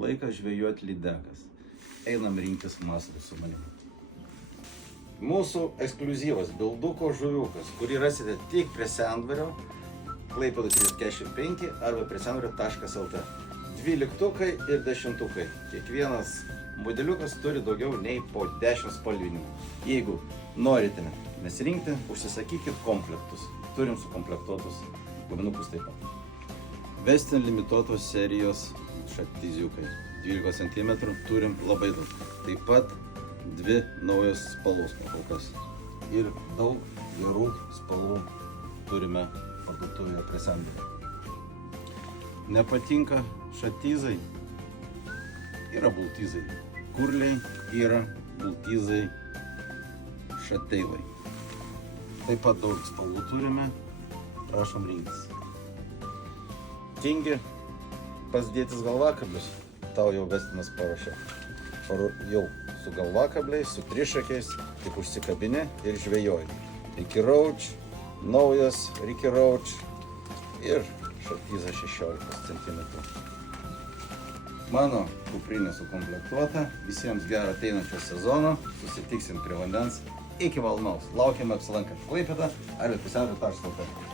laikas žvejoti lydekas. Einam rinktis masalų su manimi. Mūsų ekskliuzyvas bilduko žuviukas, kurį rasite tik prie Sendvario, Klaipėdos 345 arba prie sendvario.lt. 12 ir 10. Kiekvienas modeliukas turi daugiau nei po 10 spalvinimų. Jeigu norite nesirinkti, užsisakykit komplektus. Turim sukomplektuotus guminukus taip pat. Western limituotos serijos šatiziukai. 12 cm turim labai daug. Taip pat 2 naujos spalvos kol kas. Ir daug gerų spalvų turime parduotuvėje prie Sendvario. Nepatinka šatizai, yra bultizai. Kurliai yra bultizai, šateivai. Taip pat daug spalvų turime, prašom rinktis. Tingi pasidėtis galvakablius, tau jau Vestinas paruošė. Jau su galvakabliais, su trišakiais, tik užsikabini ir žvejoji. Ricky Roach, naujas Ricky Roach ir šatiza 16 cm. Mano kuprinė sukomplektuota, visiems gero ateinančio sezono, susitiksim prie vandens iki malonaus. Laukiame apsilankant Klaipėdą ar prie sendvario.lt.